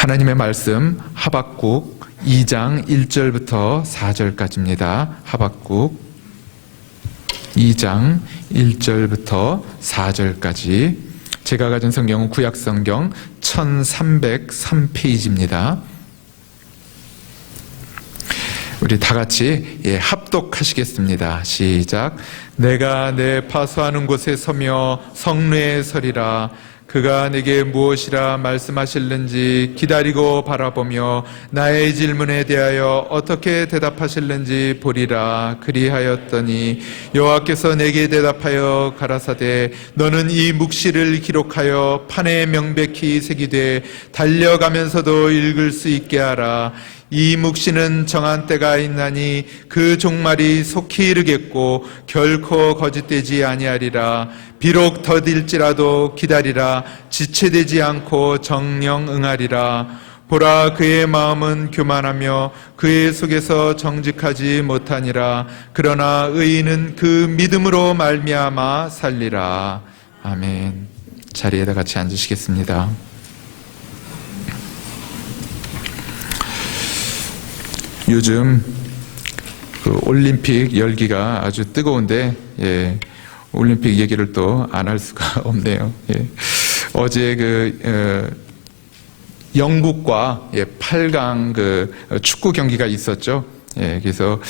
하나님의 말씀 하박국 2장 1절부터 4절까지입니다. 하박국 2장 1절부터 4절까지. 제가 가진 성경은 구약성경 1303페이지입니다. 우리 다 같이 합독하시겠습니다. 시작. 내가 내 파수하는 곳에 서며 성례에 서리라. 그가 내게 무엇이라 말씀하실는지 기다리고 바라보며 나의 질문에 대하여 어떻게 대답하실는지 보리라. 그리하였더니 여호와께서 내게 대답하여 가라사대 너는 이 묵시를 기록하여 판에 명백히 새기되 달려가면서도 읽을 수 있게 하라. 이 묵시는 정한 때가 있나니 그 종말이 속히 이르겠고 결코 거짓되지 아니하리라. 비록 더딜지라도 기다리라. 지체되지 않고 정령 응하리라. 보라, 그의 마음은 교만하며 그의 속에서 정직하지 못하니라. 그러나 의인은 그 믿음으로 말미암아 살리라. 아멘. 자리에다 같이 앉으시겠습니다. 요즘 올림픽 열기가 아주 뜨거운데 올림픽 얘기를 또 안 할 수가 없네요. 어제 영국과 8강 축구 경기가 있었죠. 그래서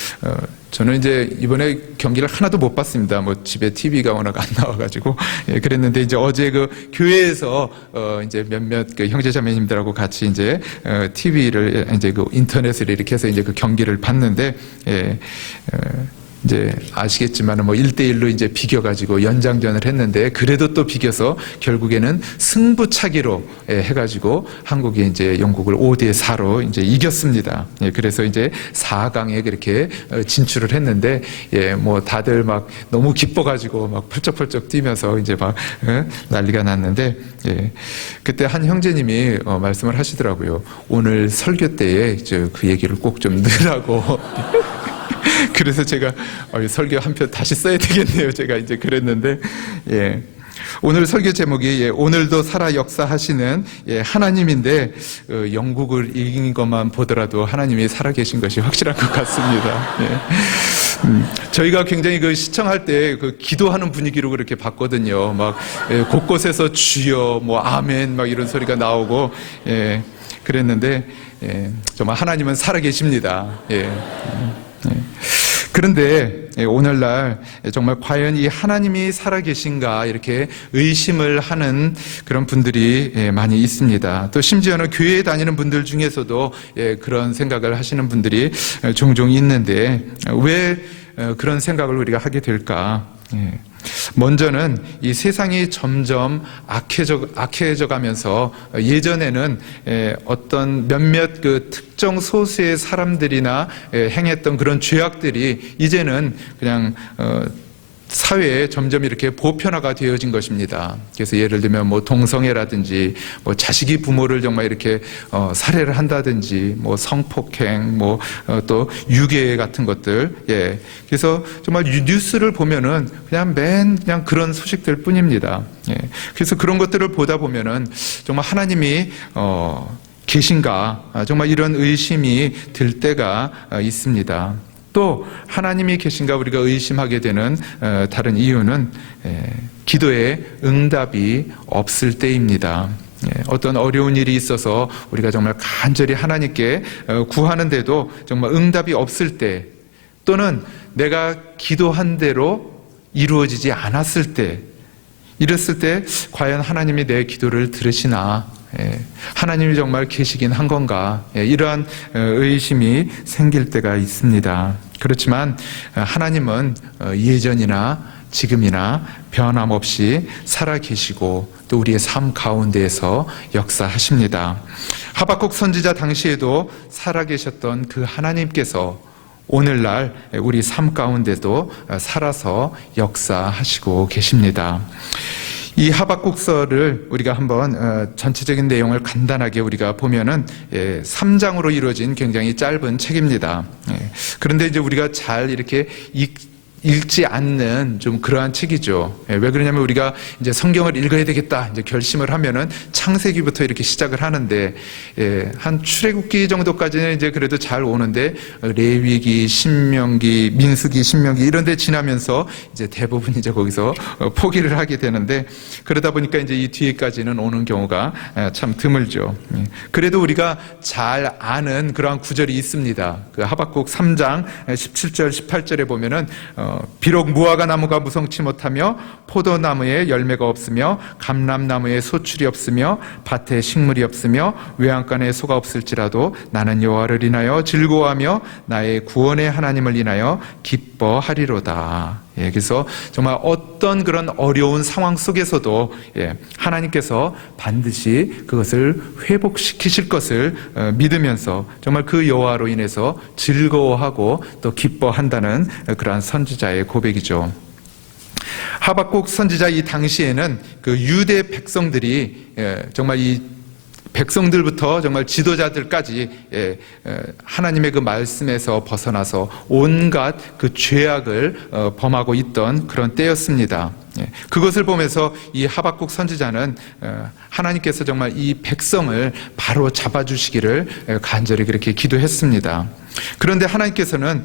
저는 이제 이번에 경기를 하나도 못 봤습니다. 뭐 집에 TV가 워낙 안 나와가지고 그랬는데 이제 어제 교회에서 이제 몇몇 형제자매님들하고 같이 이제 TV를 이제 인터넷을 이렇게 해서 이제 경기를 봤는데 이제 아시겠지만 뭐 1대1로 이제 비겨가지고 연장전을 했는데 그래도 또 비겨서 결국에는 승부차기로 해가지고 한국이 이제 영국을 5대4로 이제 이겼습니다. 그래서 이제 4강에 그렇게 진출을 했는데 뭐 다들 막 너무 기뻐가지고 막 펄쩍펄쩍 뛰면서 이제 막 난리가 났는데 그때 한 형제님이 말씀을 하시더라고요. 오늘 설교 때에 그 얘기를 꼭 좀 넣으라고. 그래서 제가 설교 한 편 다시 써야 되겠네요. 제가 이제 그랬는데, 오늘 설교 제목이 오늘도 살아 역사하시는 하나님인데 영국을 이긴 것만 보더라도 하나님이 살아계신 것이 확실한 것 같습니다. 저희가 굉장히 시청할 때 기도하는 분위기로 그렇게 봤거든요. 막 곳곳에서 주여, 뭐 아멘, 막 이런 소리가 나오고 그랬는데 정말 하나님은 살아계십니다. 그런데 오늘날 정말 과연 이 하나님이 살아계신가 이렇게 의심을 하는 그런 분들이 많이 있습니다. 또 심지어는 교회에 다니는 분들 중에서도 그런 생각을 하시는 분들이 종종 있는데 왜 그런 생각을 우리가 하게 될까? 먼저는 이 세상이 점점 악해져 가면서 예전에는 어떤 몇몇 특정 소수의 사람들이나 행했던 그런 죄악들이 이제는 그냥 사회에 점점 이렇게 보편화가 되어진 것입니다. 그래서 예를 들면 뭐 동성애라든지 뭐 자식이 부모를 정말 이렇게 살해를 한다든지 뭐 성폭행 뭐 또 유괴 같은 것들. 그래서 정말 뉴스를 보면은 그냥 그런 소식들 뿐입니다. 그래서 그런 것들을 보다 보면은 정말 하나님이 계신가 정말 이런 의심이 들 때가 있습니다. 또 하나님이 계신가 우리가 의심하게 되는 다른 이유는 기도의 응답이 없을 때입니다. 어떤 어려운 일이 있어서 우리가 정말 간절히 하나님께 구하는데도 정말 응답이 없을 때, 또는 내가 기도한 대로 이루어지지 않았을 때, 이랬을 때 과연 하나님이 내 기도를 들으시나, 하나님이 정말 계시긴 한 건가, 이러한 의심이 생길 때가 있습니다. 그렇지만 하나님은 예전이나 지금이나 변함없이 살아계시고 또 우리의 삶 가운데에서 역사하십니다. 하박국 선지자 당시에도 살아계셨던 그 하나님께서 오늘날 우리 삶 가운데도 살아서 역사하시고 계십니다. 이 하박국서를 우리가 한번 전체적인 내용을 간단하게 우리가 보면은 3장으로 이루어진 굉장히 짧은 책입니다. 그런데 이제 우리가 잘 이렇게 읽지 않는 좀 그러한 책이죠. 왜 그러냐면 우리가 이제 성경을 읽어야 되겠다 이제 결심을 하면은 창세기부터 이렇게 시작을 하는데, 한 출애굽기 정도까지는 이제 그래도 잘 오는데 레위기, 신명기, 민수기, 신명기 이런 데 지나면서 이제 대부분 이제 거기서 포기를 하게 되는데, 그러다 보니까 이제 이 뒤에까지는 오는 경우가 참 드물죠. 그래도 우리가 잘 아는 그러한 구절이 있습니다. 그 하박국 3장 17절 18절에 보면은 비록 무화과 나무가 무성치 못하며 포도나무에 열매가 없으며 감람나무에 소출이 없으며 밭에 식물이 없으며 외양간에 소가 없을지라도 나는 여호와를 인하여 즐거워하며 나의 구원의 하나님을 인하여 기뻐하리로다. 그래서 정말 어떤 그런 어려운 상황 속에서도 하나님께서 반드시 그것을 회복시키실 것을 믿으면서 정말 그 여호와로 인해서 즐거워하고 또 기뻐한다는 그러한 선지자의 고백이죠. 하박국 선지자 이 당시에는 그 유대 백성들이 정말 이 백성들부터 정말 지도자들까지 하나님의 그 말씀에서 벗어나서 온갖 그 죄악을 범하고 있던 그런 때였습니다. 그것을 보면서 이 하박국 선지자는 하나님께서 정말 이 백성을 바로 잡아주시기를 간절히 그렇게 기도했습니다. 그런데 하나님께서는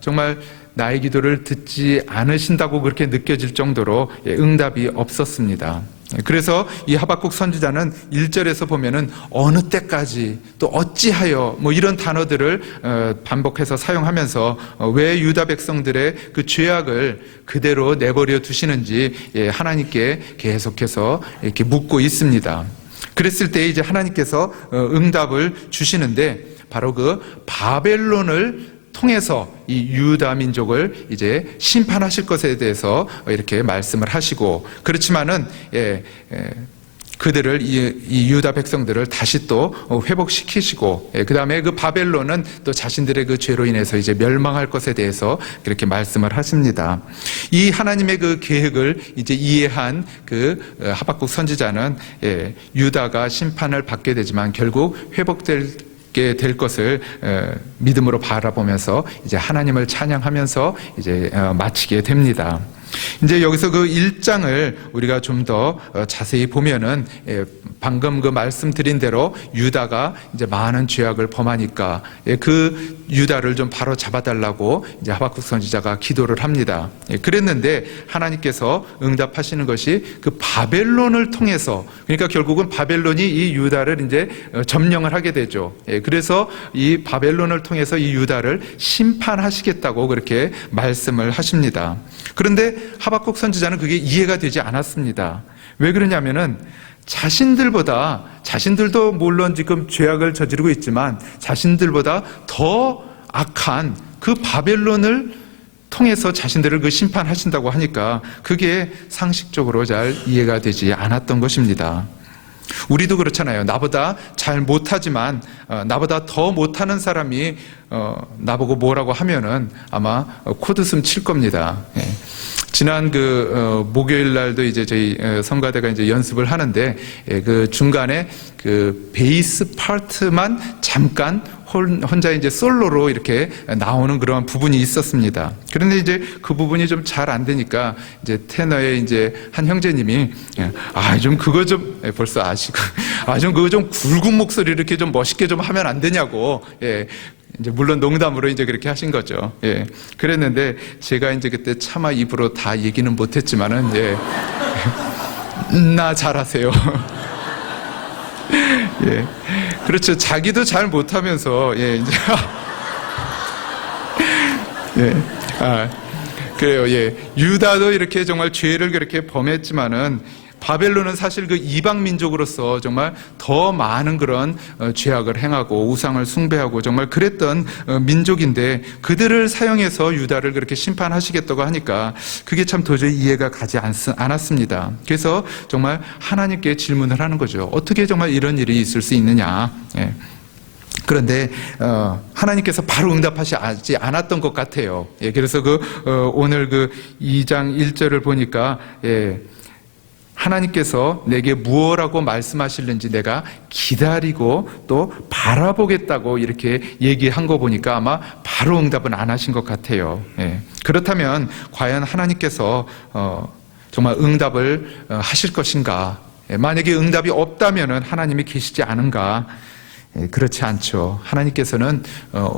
정말 나의 기도를 듣지 않으신다고 그렇게 느껴질 정도로 응답이 없었습니다. 그래서 이 하박국 선지자는 1절에서 보면은 어느 때까지 또 어찌하여 뭐 이런 단어들을 반복해서 사용하면서 왜 유다 백성들의 그 죄악을 그대로 내버려 두시는지 하나님께 계속해서 이렇게 묻고 있습니다. 그랬을 때 이제 하나님께서 응답을 주시는데, 바로 그 바벨론을 통해서 이 유다 민족을 이제 심판하실 것에 대해서 이렇게 말씀을 하시고, 그렇지만은 그들을 이 유다 백성들을 다시 또 회복시키시고, 그 다음에 그 바벨론은 또 자신들의 그 죄로 인해서 이제 멸망할 것에 대해서 그렇게 말씀을 하십니다. 이 하나님의 그 계획을 이제 이해한 그 하박국 선지자는 유다가 심판을 받게 되지만 결국 회복될 것을 믿음으로 바라보면서 이제 하나님을 찬양하면서 이제 마치게 됩니다. 이제 여기서 그 1장을 우리가 좀 더 자세히 보면은 방금 그 말씀드린 대로 유다가 이제 많은 죄악을 범하니까 그 유다를 좀 바로 잡아달라고 이제 하박국 선지자가 기도를 합니다. 그랬는데 하나님께서 응답하시는 것이 그 바벨론을 통해서, 그러니까 결국은 바벨론이 이 유다를 이제 점령을 하게 되죠. 그래서 이 바벨론을 통해서 이 유다를 심판하시겠다고 그렇게 말씀을 하십니다. 그런데 하박국 선지자는 그게 이해가 되지 않았습니다. 왜 그러냐면은 자신들도 물론 지금 죄악을 저지르고 있지만 자신들보다 더 악한 그 바벨론을 통해서 자신들을 그 심판하신다고 하니까 그게 상식적으로 잘 이해가 되지 않았던 것입니다. 우리도 그렇잖아요. 나보다 잘 못하지만 나보다 더 못하는 사람이 나보고 뭐라고 하면은 아마 코드숨 칠 겁니다. 지난 그 목요일 날도 이제 저희 성가대가 이제 연습을 하는데 그 중간에 그 베이스 파트만 잠깐 혼자 이제 솔로로 이렇게 나오는 그런 부분이 있었습니다. 그런데 이제 그 부분이 좀 잘 안 되니까 이제 테너의 이제 한 형제님이 좀 그거 좀 벌써 아시고 좀 그거 좀 굵은 목소리 이렇게 좀 멋있게 좀 하면 안 되냐고 이제 물론 농담으로 이제 그렇게 하신 거죠. 그랬는데 제가 이제 그때 차마 입으로 다 얘기는 못했지만은 나 잘하세요. 그렇죠. 자기도 잘 못하면서 이제 그래요. 유다도 이렇게 정말 죄를 그렇게 범했지만은 바벨론은 사실 그 이방 민족으로서 정말 더 많은 그런 죄악을 행하고 우상을 숭배하고 정말 그랬던 민족인데 그들을 사용해서 유다를 그렇게 심판하시겠다고 하니까 그게 참 도저히 이해가 가지 않았습니다. 그래서 정말 하나님께 질문을 하는 거죠. 어떻게 정말 이런 일이 있을 수 있느냐. 그런데 하나님께서 바로 응답하시지 않았던 것 같아요. 그래서 오늘 그 2장 1절을 보니까 하나님께서 내게 무엇라고 말씀하실는지 내가 기다리고 또 바라보겠다고 이렇게 얘기한 거 보니까 아마 바로 응답은 안 하신 것 같아요. 그렇다면 과연 하나님께서 정말 응답을 하실 것인가? 만약에 응답이 없다면 하나님이 계시지 않은가? 그렇지 않죠. 하나님께서는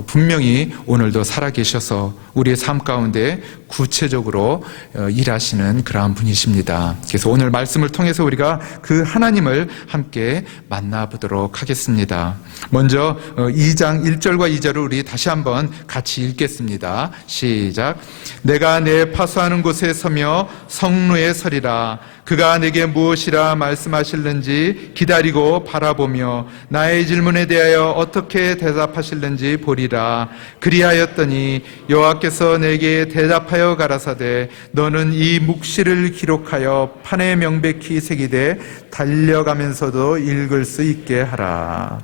분명히 오늘도 살아계셔서 우리의 삶 가운데 구체적으로 일하시는 그러한 분이십니다. 그래서 오늘 말씀을 통해서 우리가 그 하나님을 함께 만나보도록 하겠습니다. 먼저 2장 1절과 2절을 우리 다시 한번 같이 읽겠습니다. 시작. 내가 내 파수하는 곳에 서며 성루에 서리라. 그가 내게 무엇이라 말씀하실는지 기다리고 바라보며 나의 질문에 대하여 어떻게 대답하실는지 보리라. 그리하였더니 여호와께서 내게 대답하여 가라사대 너는 이 묵시를 기록하여 판에 명백히 새기되 달려가면서도 읽을 수 있게 하라.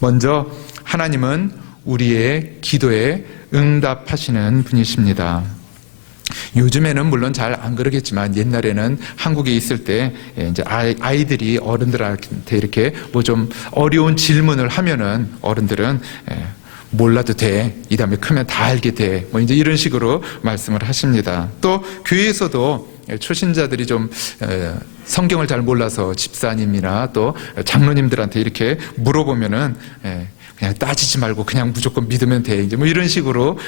먼저 하나님은 우리의 기도에 응답하시는 분이십니다. 요즘에는 물론 잘 안 그러겠지만 옛날에는 한국에 있을 때 이제 아이들이 어른들한테 이렇게 뭐 좀 어려운 질문을 하면은 어른들은 몰라도 돼. 이 다음에 크면 다 알게 돼. 뭐 이제 이런 식으로 말씀을 하십니다. 또 교회에서도 초신자들이 좀 성경을 잘 몰라서 집사님이나 또 장로님들한테 이렇게 물어보면은 그냥 따지지 말고 그냥 무조건 믿으면 돼. 이제 뭐 이런 식으로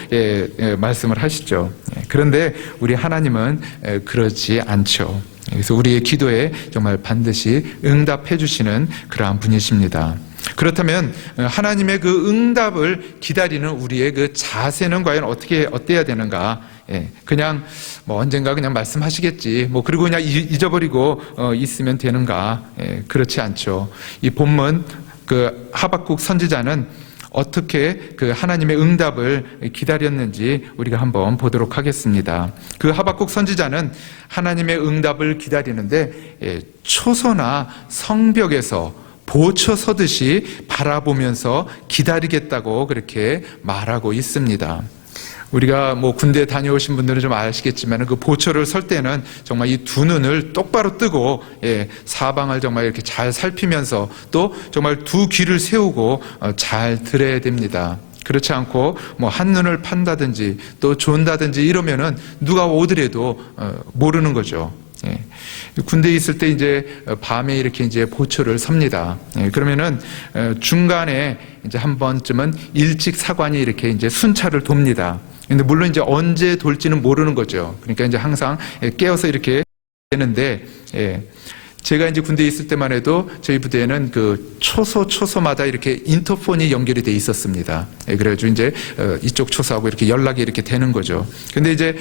말씀을 하시죠. 그런데 우리 하나님은 그렇지 않죠. 그래서 우리의 기도에 정말 반드시 응답해 주시는 그러한 분이십니다. 그렇다면 하나님의 그 응답을 기다리는 우리의 그 자세는 과연 어때야 되는가? 그냥 뭐 언젠가 그냥 말씀하시겠지. 뭐 그리고 그냥 잊어버리고 있으면 되는가? 그렇지 않죠. 이 본문 그 하박국 선지자는 어떻게 그 하나님의 응답을 기다렸는지 우리가 한번 보도록 하겠습니다. 그 하박국 선지자는 하나님의 응답을 기다리는데 초소나 성벽에서 보초 서듯이 바라보면서 기다리겠다고 그렇게 말하고 있습니다. 우리가 뭐 군대 다녀오신 분들은 좀 아시겠지만 그 보초를 설 때는 정말 이 두 눈을 똑바로 뜨고 사방을 정말 이렇게 잘 살피면서 또 정말 두 귀를 세우고 잘 들어야 됩니다. 그렇지 않고 뭐 한눈을 판다든지 또 존다든지 이러면은 누가 오더라도 모르는 거죠. 군대에 있을 때 이제 밤에 이렇게 이제 보초를 섭니다. 그러면은 중간에 이제 한 번쯤은 일찍 사관이 이렇게 이제 순찰을 돕니다. 근데 물론 이제 언제 돌지는 모르는 거죠. 그러니까 이제 항상 깨어서 이렇게 되는데, 제가 이제 군대에 있을 때만 해도 저희 부대에는 그 초소마다 이렇게 인터폰이 연결이 돼 있었습니다. 그래가지고 이제 이쪽 초소하고 이렇게 연락이 이렇게 되는 거죠. 근데 이제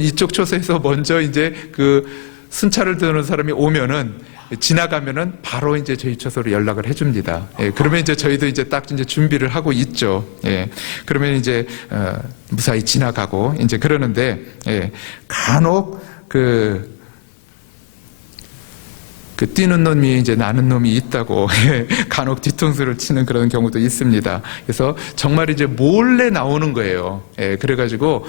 이쪽 초소에서 먼저 이제 그 순찰을 드는 사람이 오면은 지나가면은 바로 이제 저희 초소로 연락을 해줍니다. 그러면 이제 저희도 이제 딱 이제 준비를 하고 있죠. 그러면 이제 무사히 지나가고 이제 그러는데 간혹 그 뛰는 놈이 이제 나는 놈이 있다고 간혹 뒤통수를 치는 그런 경우도 있습니다. 그래서 정말 이제 몰래 나오는 거예요. 그래가지고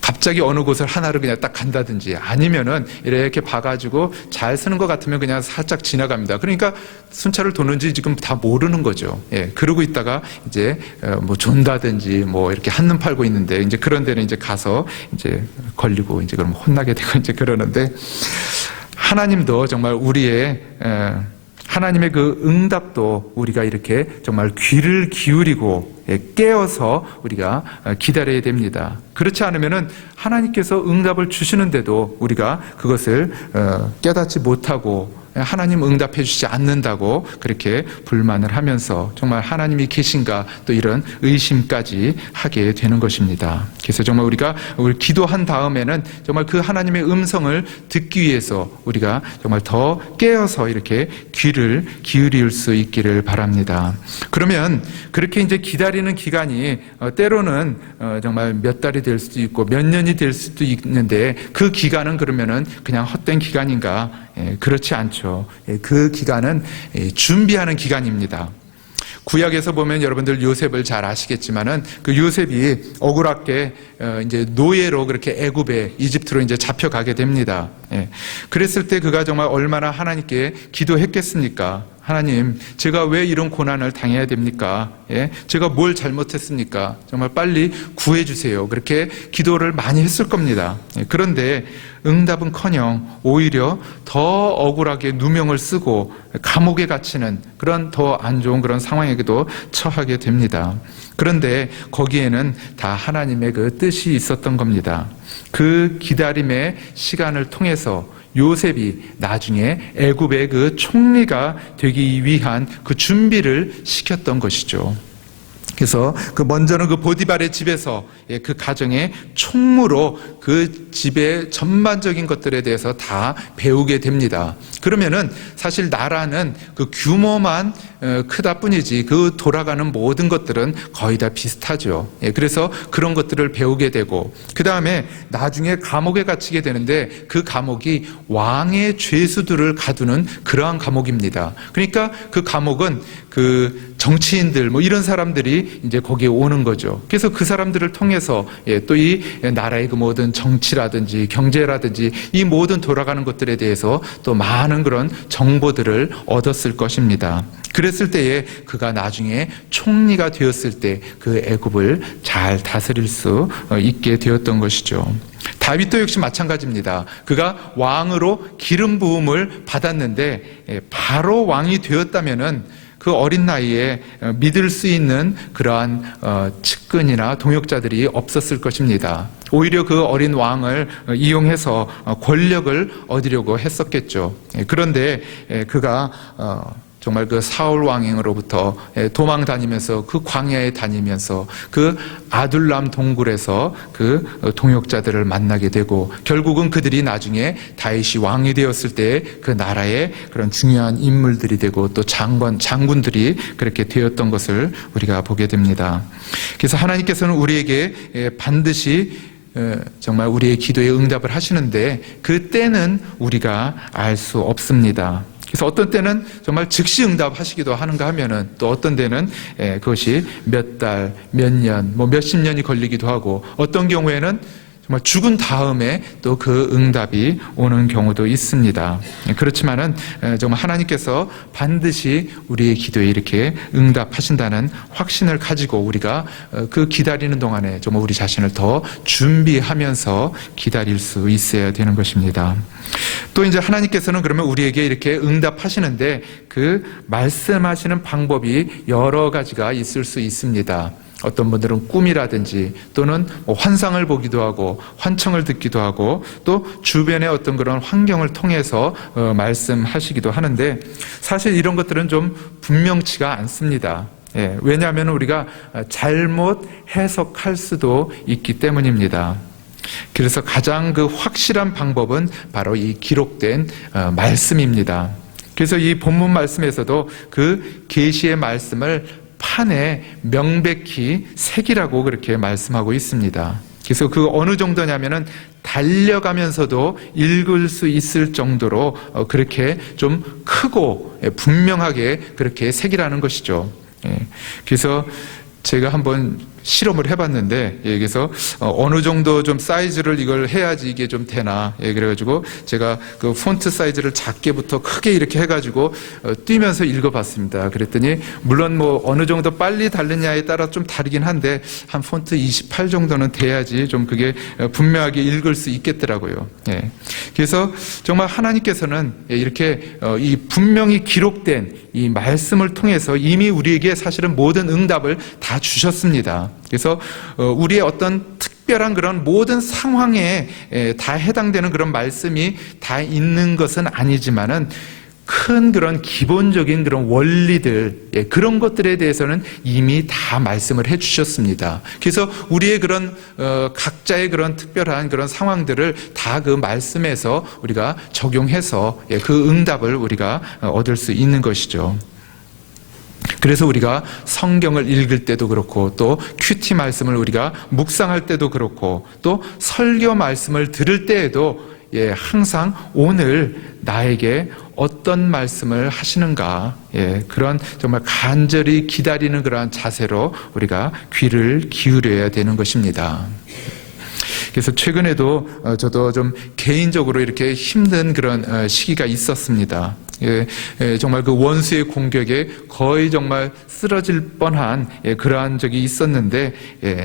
갑자기 어느 곳을 하나를 그냥 딱 간다든지 아니면은 이렇게 봐가지고 잘 쓰는 것 같으면 그냥 살짝 지나갑니다. 그러니까 순찰을 도는지 지금 다 모르는 거죠. 그러고 있다가 이제 뭐 존다든지 뭐 이렇게 한눈 팔고 있는데 이제 그런 데는 이제 가서 이제 걸리고 이제 그럼 혼나게 되고 이제 그러는데 하나님도 정말 우리의 하나님의 그 응답도 우리가 이렇게 정말 귀를 기울이고 깨어서 우리가 기다려야 됩니다. 그렇지 않으면은 하나님께서 응답을 주시는데도 우리가 그것을 깨닫지 못하고 하나님 응답해 주시지 않는다고 그렇게 불만을 하면서 정말 하나님이 계신가 또 이런 의심까지 하게 되는 것입니다. 그래서 정말 우리가 기도한 다음에는 정말 그 하나님의 음성을 듣기 위해서 우리가 정말 더 깨어서 이렇게 귀를 기울일 수 있기를 바랍니다. 그러면 그렇게 이제 기다리는 기간이 때로는 정말 몇 달이 될 수도 있고 몇 년이 될 수도 있는데 그 기간은 그러면은 그냥 헛된 기간인가? 그렇지 않죠. 그 기간은 준비하는 기간입니다. 구약에서 보면 여러분들 요셉을 잘 아시겠지만은 그 요셉이 억울하게 이제 노예로 그렇게 애굽에 이집트로 이제 잡혀가게 됩니다. 예. 그랬을 때 그가 정말 얼마나 하나님께 기도했겠습니까? 하나님, 제가 왜 이런 고난을 당해야 됩니까? 예? 제가 뭘 잘못했습니까? 정말 빨리 구해주세요. 그렇게 기도를 많이 했을 겁니다. 예. 그런데 응답은커녕 오히려 더 억울하게 누명을 쓰고 감옥에 갇히는 그런 더 안 좋은 그런 상황에도 처하게 됩니다. 그런데 거기에는 다 하나님의 그 뜻이 있었던 겁니다. 그 기다림의 시간을 통해서 요셉이 나중에 애굽의 그 총리가 되기 위한 그 준비를 시켰던 것이죠. 그래서 먼저는 그 보디발의 집에서 그 가정의 총무로 그 집의 전반적인 것들에 대해서 다 배우게 됩니다. 그러면은 사실 나라는 그 규모만 크다 뿐이지 그 돌아가는 모든 것들은 거의 다 비슷하죠. 그래서 그런 것들을 배우게 되고 그 다음에 나중에 감옥에 갇히게 되는데 그 감옥이 왕의 죄수들을 가두는 그러한 감옥입니다. 그러니까 그 감옥은 그 정치인들 뭐 이런 사람들이 이제 거기에 오는 거죠. 그래서 그 사람들을 통해서 또 이 나라의 그 모든 정치라든지 경제라든지 이 모든 돌아가는 것들에 대해서 또 많은 그런 정보들을 얻었을 것입니다. 그랬을 때에 그가 나중에 총리가 되었을 때 그 애굽을 잘 다스릴 수 있게 되었던 것이죠. 다윗도 역시 마찬가지입니다. 그가 왕으로 기름 부음을 받았는데 바로 왕이 되었다면은 그 어린 나이에 믿을 수 있는 그러한 측근이나 동역자들이 없었을 것입니다. 오히려 그 어린 왕을 이용해서 권력을 얻으려고 했었겠죠. 그런데 그가 정말 그 사울 왕으로부터 도망 다니면서 그 광야에 다니면서 그 아둘람 동굴에서 그 동역자들을 만나게 되고 결국은 그들이 나중에 다윗이 왕이 되었을 때 그 나라의 그런 중요한 인물들이 되고 또 장군들이 그렇게 되었던 것을 우리가 보게 됩니다. 그래서 하나님께서는 우리에게 반드시 정말 우리의 기도에 응답을 하시는데 그 때는 우리가 알 수 없습니다. 그래서 어떤 때는 정말 즉시 응답하시기도 하는가 하면은 또 어떤 때는 그것이 몇 달, 몇 년, 뭐 몇십 년이 걸리기도 하고 어떤 경우에는 정말 죽은 다음에 또 그 응답이 오는 경우도 있습니다. 그렇지만은 정말 하나님께서 반드시 우리의 기도에 이렇게 응답하신다는 확신을 가지고 우리가 그 기다리는 동안에 정말 우리 자신을 더 준비하면서 기다릴 수 있어야 되는 것입니다. 또 이제 하나님께서는 그러면 우리에게 이렇게 응답하시는데 그 말씀하시는 방법이 여러 가지가 있을 수 있습니다. 어떤 분들은 꿈이라든지 또는 환상을 보기도 하고 환청을 듣기도 하고 또 주변의 어떤 그런 환경을 통해서 말씀하시기도 하는데 사실 이런 것들은 좀 분명치가 않습니다. 왜냐하면 우리가 잘못 해석할 수도 있기 때문입니다. 그래서 가장 그 확실한 방법은 바로 이 기록된 말씀입니다. 그래서 이 본문 말씀에서도 그 계시의 말씀을 판에 명백히 새기라고 그렇게 말씀하고 있습니다. 그래서 그 어느 정도냐면은 달려가면서도 읽을 수 있을 정도로 그렇게 좀 크고 분명하게 그렇게 새기라는 것이죠. 그래서 제가 한번 실험을 해봤는데, 그래서 어느 정도 좀 사이즈를 이걸 해야지 이게 좀 되나, 그래가지고 제가 그 폰트 사이즈를 작게부터 크게 이렇게 해가지고 뛰면서 읽어봤습니다. 그랬더니 물론 뭐 어느 정도 빨리 달느냐에 따라 좀 다르긴 한데 한 폰트 28 정도는 돼야지 좀 그게 분명하게 읽을 수 있겠더라고요. 그래서 정말 하나님께서는 이렇게 이 분명히 기록된 이 말씀을 통해서 이미 우리에게 사실은 모든 응답을 다 주셨습니다. 그래서 우리의 어떤 특별한 그런 모든 상황에 다 해당되는 그런 말씀이 다 있는 것은 아니지만은 큰 그런 기본적인 그런 원리들, 그런 것들에 대해서는 이미 다 말씀을 해주셨습니다. 그래서 우리의 그런 각자의 그런 특별한 그런 상황들을 다 그 말씀에서 우리가 적용해서 그 응답을 우리가 얻을 수 있는 것이죠. 그래서 우리가 성경을 읽을 때도 그렇고 또 큐티 말씀을 우리가 묵상할 때도 그렇고 또 설교 말씀을 들을 때에도 항상 오늘 나에게 어떤 말씀을 하시는가, 그런 정말 간절히 기다리는 그러한 자세로 우리가 귀를 기울여야 되는 것입니다. 그래서 최근에도 저도 좀 개인적으로 이렇게 힘든 그런 시기가 있었습니다. 정말 그 원수의 공격에 거의 정말 쓰러질 뻔한 그러한 적이 있었는데,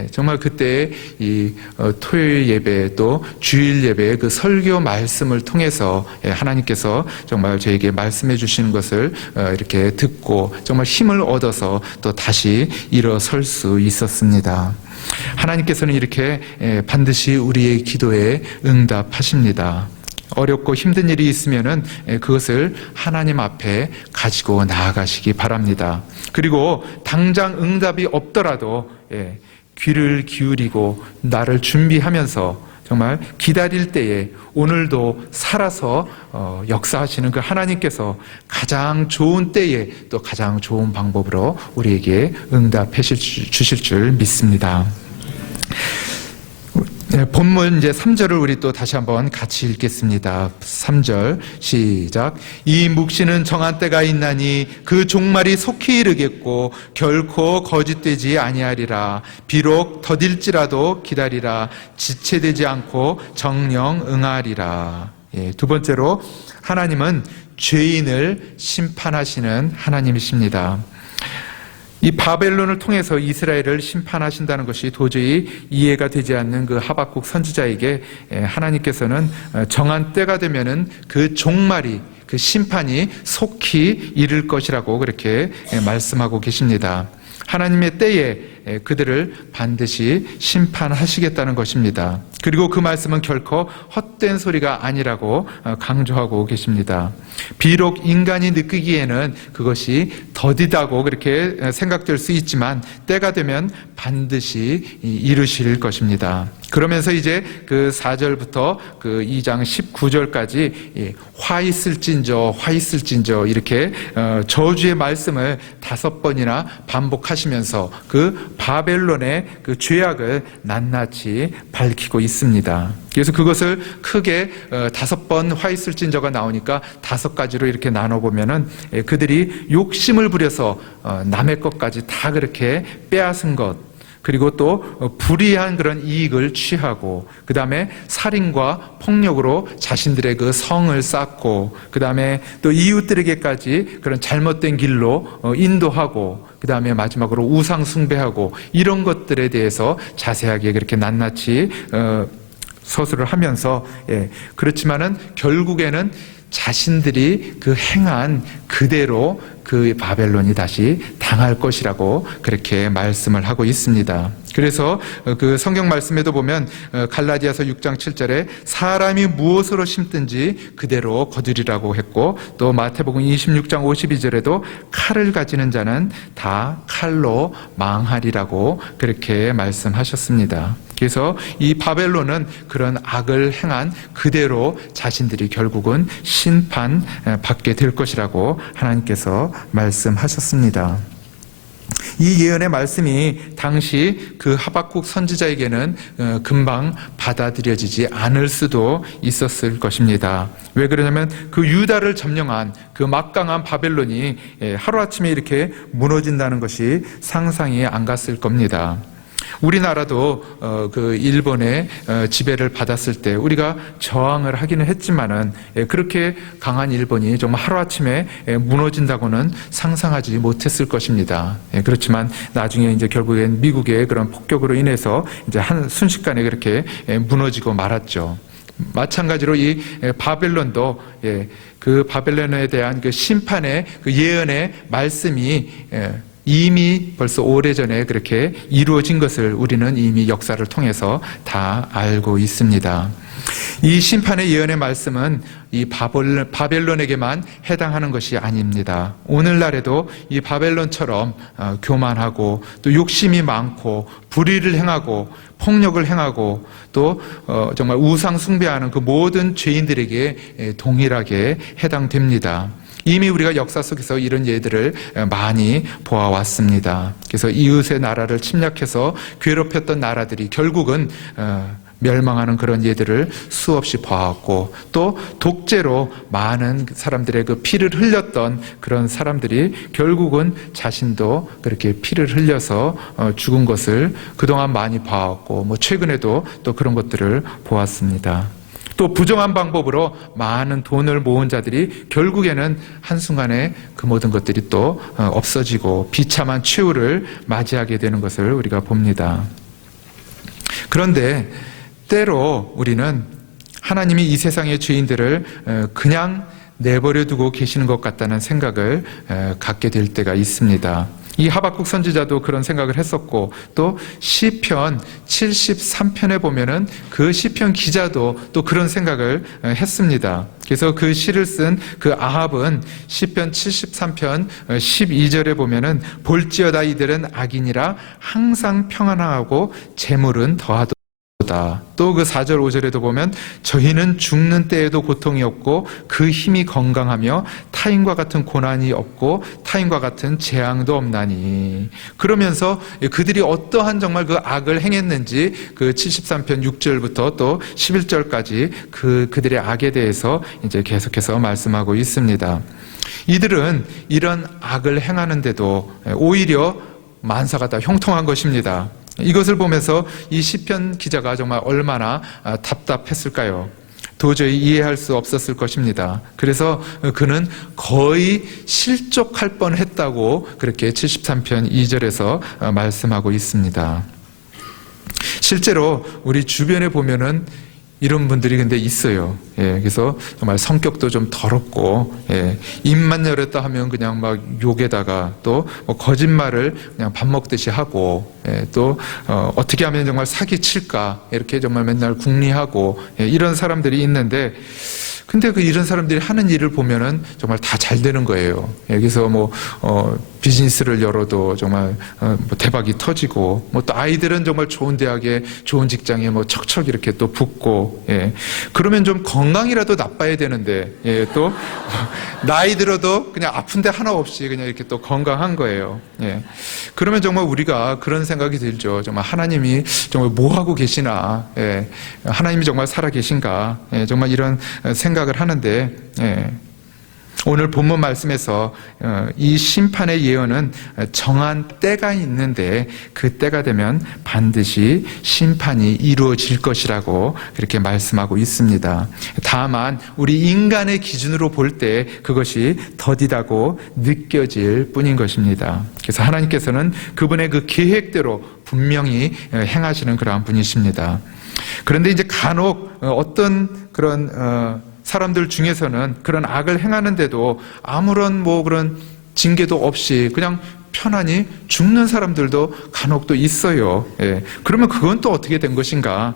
정말 그때 이 토요일 예배 또 주일 예배의 그 설교 말씀을 통해서 하나님께서 정말 저에게 말씀해 주시는 것을 이렇게 듣고 정말 힘을 얻어서 또 다시 일어설 수 있었습니다. 하나님께서는 이렇게 반드시 우리의 기도에 응답하십니다. 어렵고 힘든 일이 있으면은 그것을 하나님 앞에 가지고 나아가시기 바랍니다. 그리고 당장 응답이 없더라도 귀를 기울이고 나를 준비하면서 정말 기다릴 때에 오늘도 살아서 역사하시는 그 하나님께서 가장 좋은 때에 또 가장 좋은 방법으로 우리에게 응답해 주실 줄 믿습니다. 본문 이제 3절을 우리 또 다시 한번 같이 읽겠습니다. 3절 시작. 이 묵시는 정한 때가 있나니 그 종말이 속히 이르겠고 결코 거짓되지 아니하리라. 비록 더딜지라도 기다리라. 지체되지 않고 정령 응하리라. 두 번째로 하나님은 죄인을 심판하시는 하나님이십니다. 이 바벨론을 통해서 이스라엘을 심판하신다는 것이 도저히 이해가 되지 않는 그 하박국 선지자에게 하나님께서는 정한 때가 되면은 그 종말이, 그 심판이 속히 이를 것이라고 그렇게 말씀하고 계십니다. 하나님의 때에 그들을 반드시 심판하시겠다는 것입니다. 그리고 그 말씀은 결코 헛된 소리가 아니라고 강조하고 계십니다. 비록 인간이 느끼기에는 그것이 더디다고 그렇게 생각될 수 있지만 때가 되면 반드시 이루실 것입니다. 그러면서 이제 그 4절부터 그 2장 19절까지 화 있을진저 이렇게 저주의 말씀을 5번이나 반복하시면서 그 바벨론의 그 죄악을 낱낱이 밝히고 있습니다. 그래서 그것을 크게 5번 화 있을진저가 나오니까 5가지로 이렇게 나눠보면은 그들이 욕심을 부려서 남의 것까지 다 그렇게 빼앗은 것, 그리고 또 불의한 그런 이익을 취하고, 그 다음에 살인과 폭력으로 자신들의 그 성을 쌓고, 그 다음에 또 이웃들에게까지 그런 잘못된 길로 인도하고, 그 다음에 마지막으로 우상 숭배하고, 이런 것들에 대해서 자세하게 그렇게 낱낱이 서술을 하면서, 그렇지만은 결국에는 자신들이 그 행한 그대로 그 바벨론이 다시 당할 것이라고 그렇게 말씀을 하고 있습니다. 그래서 그 성경 말씀에도 보면 갈라디아서 6장 7절에 사람이 무엇으로 심든지 그대로 거두리라고 했고, 또 마태복음 26장 52절에도 칼을 가지는 자는 다 칼로 망하리라고 그렇게 말씀하셨습니다. 그래서 이 바벨론은 그런 악을 행한 그대로 자신들이 결국은 심판받게 될 것이라고 하나님께서 말씀하셨습니다. 이 예언의 말씀이 당시 그 하박국 선지자에게는 금방 받아들여지지 않을 수도 있었을 것입니다. 왜 그러냐면 그 유다를 점령한 그 막강한 바벨론이 하루아침에 이렇게 무너진다는 것이 상상이 안 갔을 겁니다. 우리나라도 그 일본의 지배를 받았을 때 우리가 저항을 하기는 했지만은 그렇게 강한 일본이 정말 하루아침에 무너진다고는 상상하지 못했을 것입니다. 그렇지만 나중에 이제 결국엔 미국의 그런 폭격으로 인해서 이제 한 순식간에 그렇게 무너지고 말았죠. 마찬가지로 이 바벨론도 그 바벨론에 대한 그 심판의 그 예언의 말씀이 이미 벌써 오래전에 그렇게 이루어진 것을 우리는 이미 역사를 통해서 다 알고 있습니다. 이 심판의 예언의 말씀은 이 바벨론에게만 해당하는 것이 아닙니다. 오늘날에도 이 바벨론처럼 교만하고 또 욕심이 많고 불의를 행하고 폭력을 행하고 또 정말 우상 숭배하는 그 모든 죄인들에게 동일하게 해당됩니다. 이미 우리가 역사 속에서 이런 예들을 많이 보아왔습니다. 그래서 이웃의 나라를 침략해서 괴롭혔던 나라들이 결국은 멸망하는 그런 예들을 수없이 보았고, 또 독재로 많은 사람들의 그 피를 흘렸던 그런 사람들이 결국은 자신도 그렇게 피를 흘려서 죽은 것을 그동안 많이 봐왔고, 뭐 최근에도 또 그런 것들을 보았습니다. 또 부정한 방법으로 많은 돈을 모은 자들이 결국에는 한순간에 그 모든 것들이 또 없어지고 비참한 최후를 맞이하게 되는 것을 우리가 봅니다. 그런데 때로 우리는 하나님이 이 세상의 죄인들을 그냥 내버려 두고 계시는 것 같다는 생각을 갖게 될 때가 있습니다. 이 하박국 선지자도 그런 생각을 했었고, 또 시편 73편에 보면은 그 시편 기자도 또 그런 생각을 했습니다. 그래서 그 시를 쓴 그 아합은 시편 73편 12절에 보면은 볼지어다 이들은 악인이라 항상 평안하고 재물은 더하도다. 또 그 4절 5절에도 보면 저희는 죽는 때에도 고통이 없고 그 힘이 건강하며 타인과 같은 고난이 없고 타인과 같은 재앙도 없나니. 그러면서 그들이 어떠한 정말 그 악을 행했는지 그 73편 6절부터 또 11절까지 그들의 악에 대해서 이제 계속해서 말씀하고 있습니다. 이들은 이런 악을 행하는데도 오히려 만사가 다 형통한 것입니다. 이것을 보면서 이 시편 기자가 정말 얼마나 답답했을까요? 도저히 이해할 수 없었을 것입니다. 그래서 그는 거의 실족할 뻔했다고 그렇게 73편 2절에서 말씀하고 있습니다. 실제로 우리 주변에 보면은 이런 분들이 근데 있어요. 그래서 정말 성격도 좀 더럽고, 입만 열었다 하면 그냥 막 욕에다가 또 뭐 거짓말을 그냥 밥 먹듯이 하고, 또 어떻게 하면 정말 사기칠까 이렇게 정말 맨날 궁리하고, 이런 사람들이 있는데, 근데 이런 사람들이 하는 일을 보면은 정말 다 잘 되는 거예요. 여기서 뭐 비즈니스를 열어도 정말 뭐 대박이 터지고, 뭐 또 아이들은 정말 좋은 대학에 좋은 직장에 뭐 척척 이렇게 또 붙고, 그러면 좀 건강이라도 나빠야 되는데, 또 나이 들어도 그냥 아픈데 하나 없이 그냥 이렇게 또 건강한 거예요. 그러면 정말 우리가 그런 생각이 들죠. 정말 하나님이 정말 뭐 하고 계시나, 하나님이 정말 살아 계신가, 정말 이런 생각을 하는데, 오늘 본문 말씀에서 이 심판의 예언은 정한 때가 있는데 그 때가 되면 반드시 심판이 이루어질 것이라고 그렇게 말씀하고 있습니다. 다만 우리 인간의 기준으로 볼 때 그것이 더디다고 느껴질 뿐인 것입니다. 그래서 하나님께서는 그분의 그 계획대로 분명히 행하시는 그러한 분이십니다. 그런데 이제 간혹 어떤 그런 사람들 중에서는 그런 악을 행하는데도 아무런 뭐 그런 징계도 없이 그냥 편안히 죽는 사람들도 간혹 또 있어요. 그러면 그건 또 어떻게 된 것인가?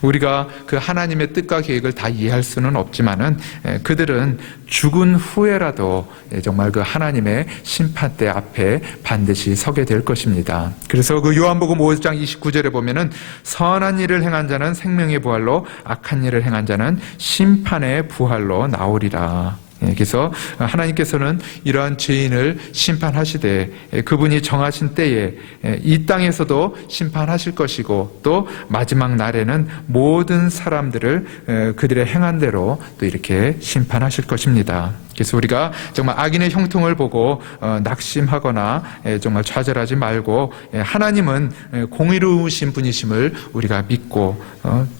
우리가 그 하나님의 뜻과 계획을 다 이해할 수는 없지만은 그들은 죽은 후에라도 정말 그 하나님의 심판대 앞에 반드시 서게 될 것입니다. 그래서 그 요한복음 5장 29절에 보면은 선한 일을 행한 자는 생명의 부활로 악한 일을 행한 자는 심판의 부활로 나오리라. 그래서 하나님께서는 이러한 죄인을 심판하시되 그분이 정하신 때에 이 땅에서도 심판하실 것이고 또 마지막 날에는 모든 사람들을 그들의 행한 대로 또 이렇게 심판하실 것입니다. 그래서 우리가 정말 악인의 형통을 보고 낙심하거나 정말 좌절하지 말고 하나님은 공의로우신 분이심을 우리가 믿고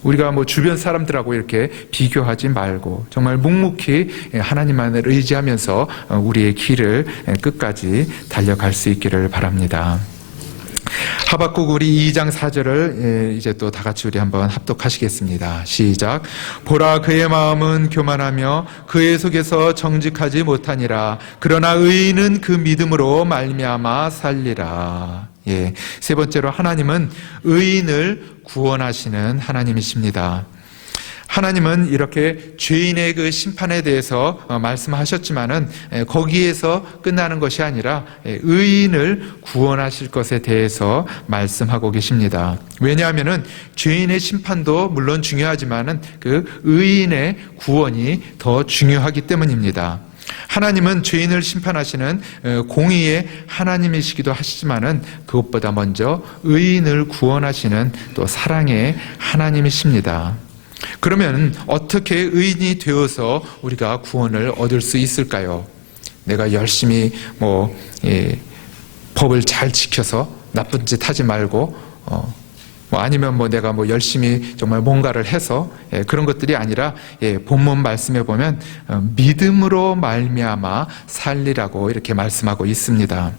우리가 뭐 주변 사람들하고 이렇게 비교하지 말고 정말 묵묵히 하나님만을 의지하면서 우리의 길을 끝까지 달려갈 수 있기를 바랍니다. 하박국 우리 2장 4절을 이제 또 다 같이 우리 한번 합독하시겠습니다. 시작. 보라 그의 마음은 교만하며 그의 속에서 정직하지 못하니라. 그러나 의인은 그 믿음으로 말미암아 살리라. 세 번째로 하나님은 의인을 구원하시는 하나님이십니다. 하나님은 이렇게 죄인의 그 심판에 대해서 말씀하셨지만은 거기에서 끝나는 것이 아니라 의인을 구원하실 것에 대해서 말씀하고 계십니다. 왜냐하면은 죄인의 심판도 물론 중요하지만은 그 의인의 구원이 더 중요하기 때문입니다. 하나님은 죄인을 심판하시는 공의의 하나님이시기도 하시지만은 그것보다 먼저 의인을 구원하시는 또 사랑의 하나님이십니다. 그러면 어떻게 의인이 되어서 우리가 구원을 얻을 수 있을까요? 내가 열심히 법을 잘 지켜서 나쁜 짓 하지 말고 아니면 내가 열심히 정말 뭔가를 해서 그런 것들이 아니라 본문 말씀에 보면 믿음으로 말미암아 살리라고 이렇게 말씀하고 있습니다.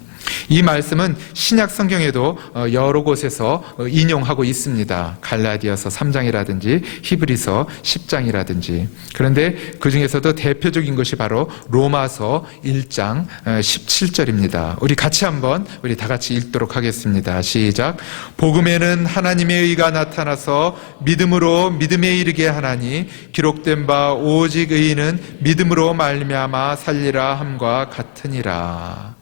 이 말씀은 신약 성경에도 여러 곳에서 인용하고 있습니다. 갈라디아서 3장이라든지 히브리서 10장이라든지. 그런데 그 중에서도 대표적인 것이 바로 로마서 1장 17절입니다. 우리 같이 한번 우리 다 같이 읽도록 하겠습니다. 시작. 복음에는 하나님의 의가 나타나서 믿음으로 믿음에 이르게 하나니 기록된 바 오직 의인은 믿음으로 말미암아 살리라 함과 같으니라.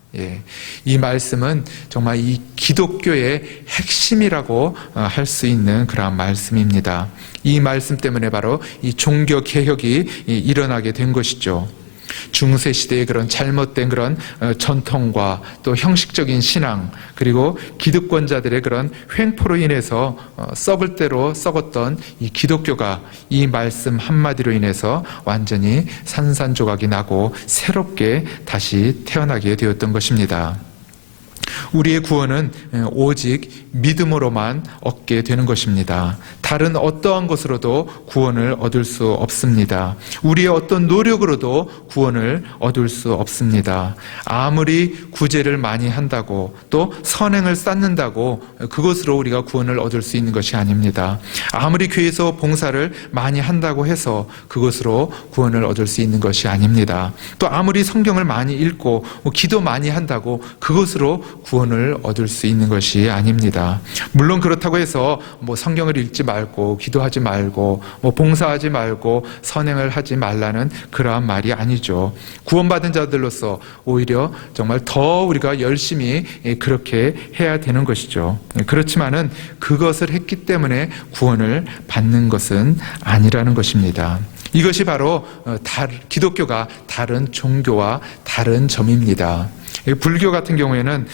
이 말씀은 정말 이 기독교의 핵심이라고 할 수 있는 그런 말씀입니다. 이 말씀 때문에 바로 이 종교 개혁이 일어나게 된 것이죠. 중세 시대의 그런 잘못된 그런 전통과 또 형식적인 신앙, 그리고 기득권자들의 그런 횡포로 인해서 썩을 대로 썩었던 이 기독교가 이 말씀 한마디로 인해서 완전히 산산조각이 나고 새롭게 다시 태어나게 되었던 것입니다. 우리의 구원은 오직 믿음으로만 얻게 되는 것입니다. 다른 어떠한 것으로도 구원을 얻을 수 없습니다. 우리의 어떤 노력으로도 구원을 얻을 수 없습니다. 아무리 구제를 많이 한다고 또 선행을 쌓는다고 그것으로 우리가 구원을 얻을 수 있는 것이 아닙니다. 아무리 교회에서 봉사를 많이 한다고 해서 그것으로 구원을 얻을 수 있는 것이 아닙니다. 또 아무리 성경을 많이 읽고 기도 많이 한다고 그것으로 구원을 얻을 수 있는 것이 아닙니다. 물론 그렇다고 해서 성경을 읽지 말고 기도하지 말고 봉사하지 말고 선행을 하지 말라는 그러한 말이 아니죠. 구원받은 자들로서 오히려 정말 더 우리가 열심히 그렇게 해야 되는 것이죠. 그렇지만은 그것을 했기 때문에 구원을 받는 것은 아니라는 것입니다. 이것이 바로 기독교가 다른 종교와 다른 점입니다. 불교 같은 경우에는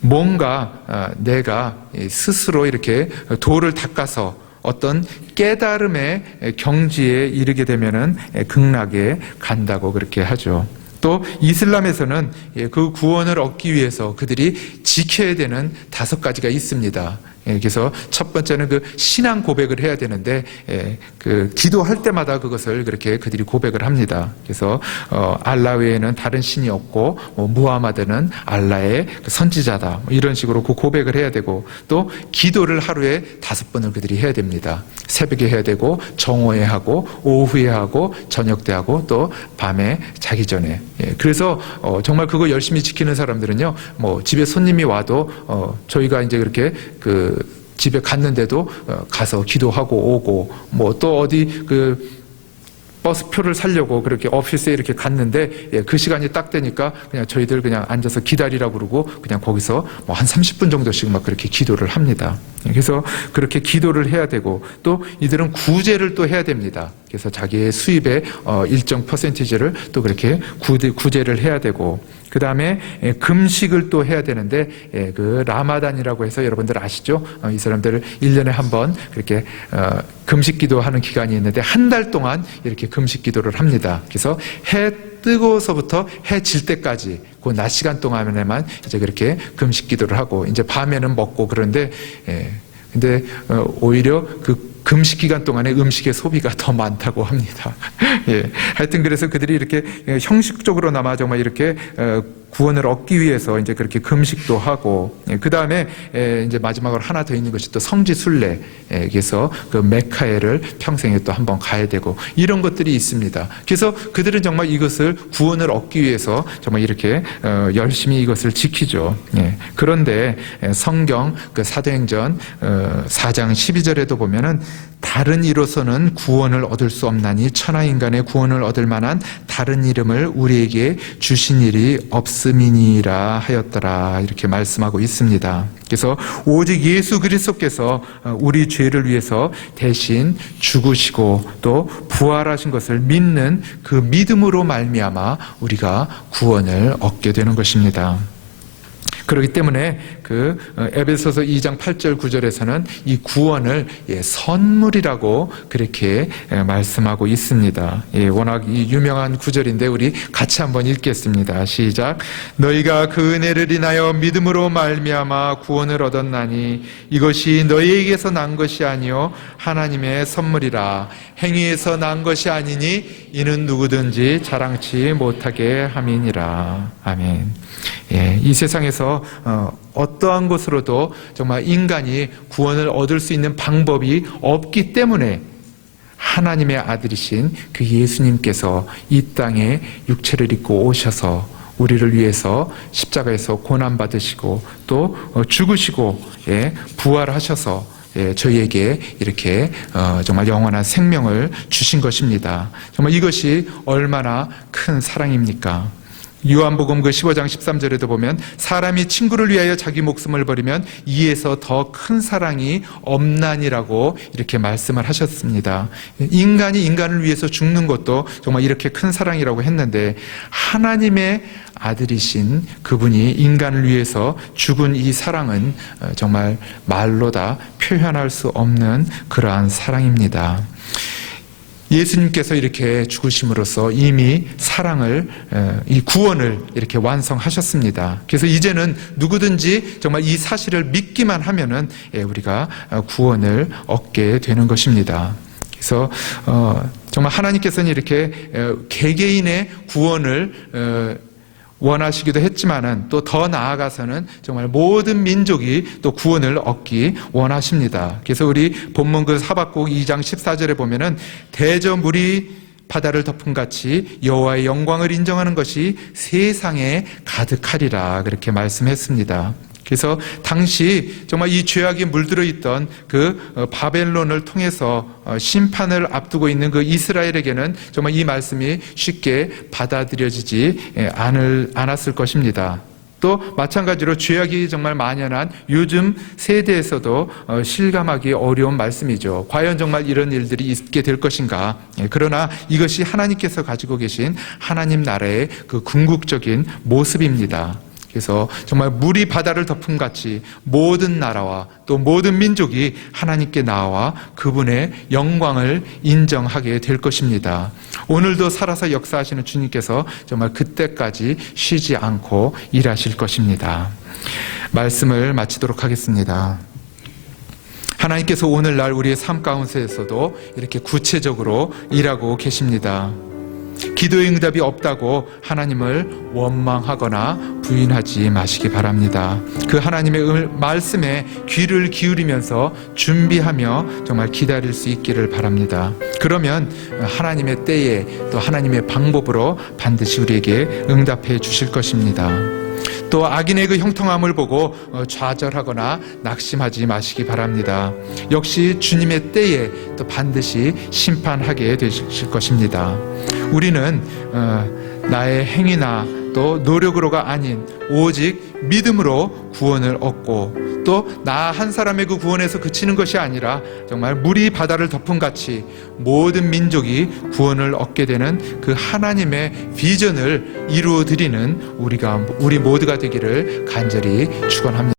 뭔가 내가 스스로 이렇게 도를 닦아서 어떤 깨달음의 경지에 이르게 되면은 극락에 간다고 그렇게 하죠. 또 이슬람에서는 그 구원을 얻기 위해서 그들이 지켜야 되는 5가지가 있습니다. 그래서 첫 번째는 그 신앙 고백을 해야 되는데 그 기도할 때마다 그것을 그렇게 그들이 고백을 합니다. 그래서 알라 외에는 다른 신이 없고 무하마드는 알라의 선지자다 이런 식으로 그 고백을 해야 되고, 또 기도를 하루에 5번을 그들이 해야 됩니다. 새벽에 해야 되고 정오에 하고 오후에 하고 저녁 때 하고 또 밤에 자기 전에. 그래서 정말 그거 열심히 지키는 사람들은요, 집에 손님이 와도 저희가 이제 그렇게 집에 갔는데도 가서 기도하고 오고, 또 어디 버스표를 사려고 그렇게 오피스에 이렇게 갔는데 그 시간이 딱 되니까 그냥 저희들 그냥 앉아서 기다리라고 그러고 그냥 거기서 한 30분 정도씩 막 그렇게 기도를 합니다. 그래서 그렇게 기도를 해야 되고, 또 이들은 구제를 또 해야 됩니다. 그래서 자기의 수입의 일정 퍼센티지를 또 그렇게 구제를 해야 되고, 그 다음에 금식을 또 해야 되는데 그 라마단이라고 해서 여러분들 아시죠? 이 사람들을 1년에 한 번 그렇게 금식 기도하는 기간이 있는데 한 달 동안 이렇게 금식 기도를 합니다. 그래서 해 뜨거워서부터 해 질 때까지 그 낮 시간 동안에만 이제 그렇게 금식 기도를 하고, 이제 밤에는 먹고 그런데 근데 오히려 그 금식 기간 동안에 음식의 소비가 더 많다고 합니다. 하여튼 그래서 그들이 이렇게 형식적으로나마 정말 이렇게 구원을 얻기 위해서 이제 그렇게 금식도 하고, 그 다음에 이제 마지막으로 하나 더 있는 것이 또 성지순례. 그래서 그 메카에를 평생에 또 한번 가야 되고 이런 것들이 있습니다. 그래서 그들은 정말 이것을 구원을 얻기 위해서 정말 이렇게 열심히 이것을 지키죠. 그런데 성경 그 사도행전 4장 12절에도 보면은 다른 이로서는 구원을 얻을 수 없나니 천하인간의 구원을 얻을 만한 다른 이름을 우리에게 주신 일이 없음이니라 하였더라. 이렇게 말씀하고 있습니다. 그래서 오직 예수 그리스도께서 우리 죄를 위해서 대신 죽으시고 또 부활하신 것을 믿는 그 믿음으로 말미암아 우리가 구원을 얻게 되는 것입니다. 그렇기 때문에 그 에베소서 2장 8절 9절에서는 이 구원을 선물이라고 그렇게 말씀하고 있습니다. 워낙 유명한 구절인데 우리 같이 한번 읽겠습니다. 시작. 너희가 그 은혜를 인하여 믿음으로 말미암아 구원을 얻었나니 이것이 너희에게서 난 것이 아니요 하나님의 선물이라. 행위에서 난 것이 아니니 이는 누구든지 자랑치 못하게 함이니라. 아멘. 이 세상에서 어떠한 것으로도 정말 인간이 구원을 얻을 수 있는 방법이 없기 때문에 하나님의 아들이신 그 예수님께서 이 땅에 육체를 입고 오셔서 우리를 위해서 십자가에서 고난받으시고 또 죽으시고 부활하셔서 저희에게 이렇게 정말 영원한 생명을 주신 것입니다. 정말 이것이 얼마나 큰 사랑입니까? 요한복음 그 15장 13절에도 보면 사람이 친구를 위하여 자기 목숨을 버리면 이에서 더 큰 사랑이 없나니라고 이렇게 말씀을 하셨습니다. 인간이 인간을 위해서 죽는 것도 정말 이렇게 큰 사랑이라고 했는데 하나님의 아들이신 그분이 인간을 위해서 죽은 이 사랑은 정말 말로 다 표현할 수 없는 그러한 사랑입니다. 예수님께서 이렇게 죽으심으로써 이미 사랑을, 이 구원을 이렇게 완성하셨습니다. 그래서 이제는 누구든지 정말 이 사실을 믿기만 하면은 우리가 구원을 얻게 되는 것입니다. 그래서 정말 하나님께서는 이렇게 개개인의 구원을 원하시기도 했지만은 또 더 나아가서는 정말 모든 민족이 또 구원을 얻기 원하십니다. 그래서 우리 본문 그 하박국 2장 14절에 보면은 대저 물이 바다를 덮은 같이 여호와의 영광을 인정하는 것이 세상에 가득하리라 그렇게 말씀했습니다. 그래서 당시 정말 이 죄악이 물들어 있던 그 바벨론을 통해서 심판을 앞두고 있는 그 이스라엘에게는 정말 이 말씀이 쉽게 받아들여지지 않았을 것입니다. 또 마찬가지로 죄악이 정말 만연한 요즘 세대에서도 실감하기 어려운 말씀이죠. 과연 정말 이런 일들이 있게 될 것인가? 그러나 이것이 하나님께서 가지고 계신 하나님 나라의 그 궁극적인 모습입니다. 그래서 정말 물이 바다를 덮음 같이 모든 나라와 또 모든 민족이 하나님께 나와 그분의 영광을 인정하게 될 것입니다. 오늘도 살아서 역사하시는 주님께서 정말 그때까지 쉬지 않고 일하실 것입니다. 말씀을 마치도록 하겠습니다. 하나님께서 오늘날 우리의 삶 가운데에서도 이렇게 구체적으로 일하고 계십니다. 기도의 응답이 없다고 하나님을 원망하거나 부인하지 마시기 바랍니다. 그 하나님의 말씀에 귀를 기울이면서 준비하며 정말 기다릴 수 있기를 바랍니다. 그러면 하나님의 때에 또 하나님의 방법으로 반드시 우리에게 응답해 주실 것입니다. 또 악인의 그 형통함을 보고 좌절하거나 낙심하지 마시기 바랍니다. 역시 주님의 때에 또 반드시 심판하게 되실 것입니다. 우리는 나의 행위나 또 노력으로가 아닌 오직 믿음으로 구원을 얻고 또 나 한 사람의 그 구원에서 그치는 것이 아니라 정말 물이 바다를 덮은 같이 모든 민족이 구원을 얻게 되는 그 하나님의 비전을 이루어 드리는 우리 모두가 되기를 간절히 축원합니다.